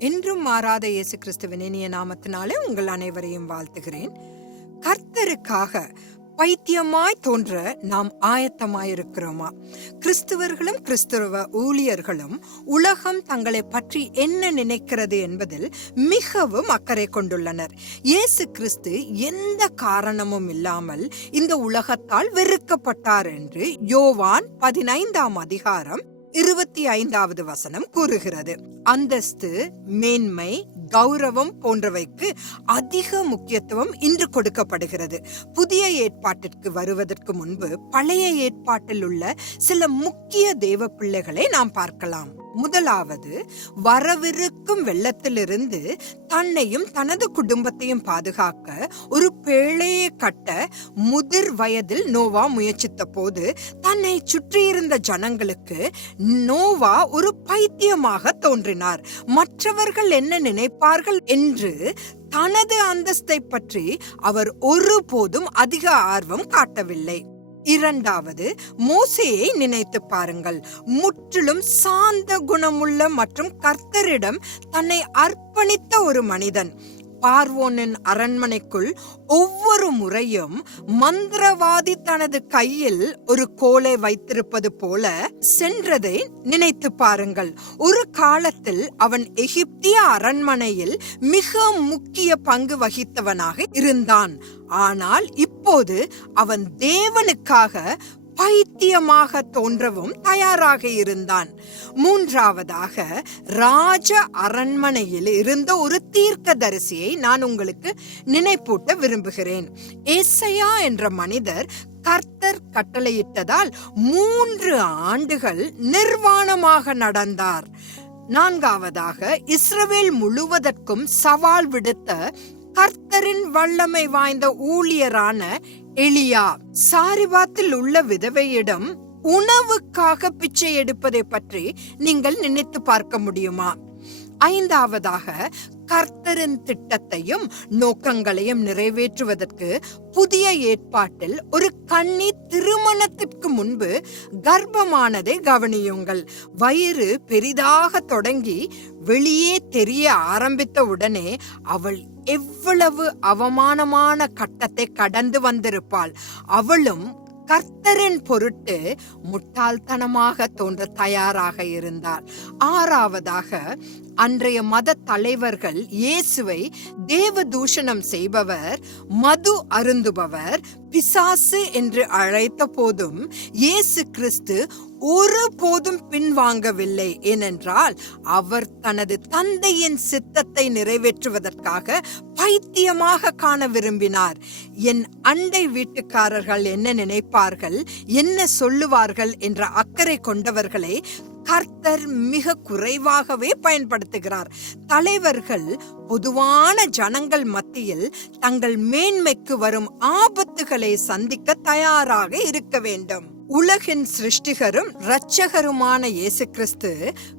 என்றும் மாறாத இயேசு கிறிஸ்துவின் இனிய நாமத்தினாலே உங்கள் அனைவரையும் வாழ்த்துகிறேன். கர்த்தருக்காக பைத்தியமாய் தோன்ற நாம் ஆயத்தமாயிருக்கிறோமா? கிறிஸ்துவர்களும் கிறிஸ்துவ ஊழியர்களும் உலகம் தங்களை பற்றி என்ன நினைக்கிறது என்பதில் மிகவும் அக்கறை கொண்டுள்ளனர். இயேசு கிறிஸ்து எந்த காரணமும் இல்லாமல் இந்த உலகத்தால் வெறுக்கப்பட்டார் என்று யோவான் பதினைந்தாம் அதிகாரம் இருபத்தி ஐந்தாவது வசனம் கூறுகிறது. அந்தஸ்து மேன்மை கௌரவம் போன்றவைக்கு அதிக முக்கியத்துவம் இன்று கொடுக்கப்படுகிறது. புதிய ஏற்பாட்டிற்கு வருவதற்கு முன்பு பழைய ஏற்பாட்டில் உள்ள சில முக்கிய தேவ பிள்ளைகளை நாம் பார்க்கலாம். முதலாவது வரவிருக்கும் வெள்ளத்திலிருந்து தன்னையும் தனது குடும்பத்தையும் பாதுகாக்க ஒரு பேழையை கட்ட முதிர் வயதில் நோவா முயற்சித்த போது தன்னை சுற்றியிருந்த ஜனங்களுக்கு நோவா ஒரு பைத்தியமாக தோன்றினார். மற்றவர்கள் என்ன நினைப்பார்கள் என்று தனது அந்தஸ்தை பற்றி அவர் ஒருபோதும் அதிக ஆர்வம் காட்டவில்லை. இரண்டாவது மோசையை நினைத்து பாருங்கள். முற்றிலும் சாந்த குணமுள்ள மற்றும் கர்த்தரிடம் தன்னை அர்ப்பணித்த ஒரு மனிதன். பார்வோனின் அரண்மனைக்குள் ஒவ்வொரு முறையும் மந்திரவாதி தனது கையில் ஒரு கோலை வைத்திருப்பது போல சென்றதை நினைத்து பாருங்கள். ஒரு காலத்தில் அவன் எகிப்திய அரண்மனையில் மிக முக்கிய பங்கு வகித்தவனாக இருந்தான். ஆனால் இப்போது அவன் தேவனுக்காக பைத்தியமாக தோன்றவும் தயாராக இருந்தான். மூன்றாவதாக ராஜ அரண்மனையில் இருந்த ஒரு தீர்க்க தரிசியை நான் உங்களுக்கு நினைப்பூட்ட விரும்புகிறேன். ஏசையா என்ற மனிதர் கர்த்தர் கட்டளையிட்டதால் மூன்று ஆண்டுகள் நிர்வாணமாக நடந்தார். நான்காவதாக இஸ்ரவேல் முழுவதற்கும் சவால் விடுத்த கர்த்தரின் வல்லமை வாய்ந்த ஊழியரான எளியா சாரிபாத்தில் உள்ள விதவையிடம் உணவுக்காக பிச்சை எடுப்பதை பற்றி நீங்கள் நினைத்து பார்க்க முடியுமா? ஐந்தாவதாக கர்த்தரின் திட்டத்தையும் நோக்கங்களையும் நிறைவேற்றுவதற்கு புதிய ஏற்பாட்டில் ஒரு கண்ணி திருமணத்திற்கு முன்பு கர்ப்பமானதை கவனியுங்கள். வயிறு பெரிதாக தொடங்கி வெளியே தெரிய ஆரம்பித்த உடனே அவள் எவ்வளவு அவமானமான கட்டத்தை கடந்து வந்திருப்பாள். அவளும் கர்த்தரின் பொருட்டு முட்டாள்தனமாக தோன்ற தயாராக இருந்தார். ஆறாவதாக அன்றைய மத தலைவர்கள் இயேசுவை தேவ தூஷணம் செய்பவர் மது அருந்துபவர் பிசாசு என்று அழைத்த போதும் இயேசு கிறிஸ்து ஒரு போதும் வாங்கவில்லை. ஏனென்றால் அவர் தனது தந்தையின் சித்தத்தை நிறைவேற்றுவதற்காக பைத்தியமாக காண விரும்பினார். என் அண்டை வீட்டுக்காரர்கள் என்ன நினைப்பார்கள் என்ன சொல்லுவார்கள் என்ற அக்கறை கொண்டவர்களை கர்த்தர் மிக குறைவாகவே பயன்படுத்துகிறார். தலைவர்கள் பொதுவான ஜனங்கள் மத்தியில் தங்கள் மேன்மைக்கு வரும் ஆபத்துகளை சந்திக்க தயாராக இருக்க வேண்டும். உலகின் சிருஷ்டிகரும் இரட்சகருமான இயேசு கிறிஸ்து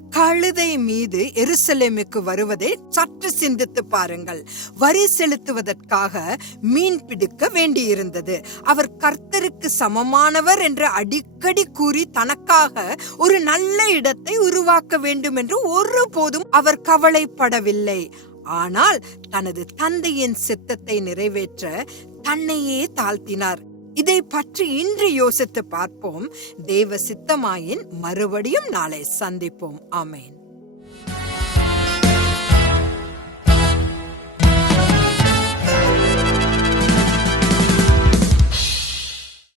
கழுதை மீது எருசலேமுக்கு வருவதை சற்று சிந்தித்து பாருங்கள். வரி செலுத்துவதற்காக மீன் பிடிக்க வேண்டியிருந்தது. அவர் கர்த்தருக்கு சமமானவர் என்று அடிக்கடி கூறி தனக்காக ஒரு நல்ல இடத்தை உருவாக்க வேண்டும் என்று ஒருபோதும் அவர் கவலைப்படவில்லை. ஆனால் தனது தந்தையின் சித்தத்தை நிறைவேற்ற தன்னையே தாழ்த்தினார். இதை பற்றி இன்று யோசித்து பார்ப்போம். தேவ சித்தமாயின் மறுபடியும் நாளை சந்திப்போம். ஆமேன்.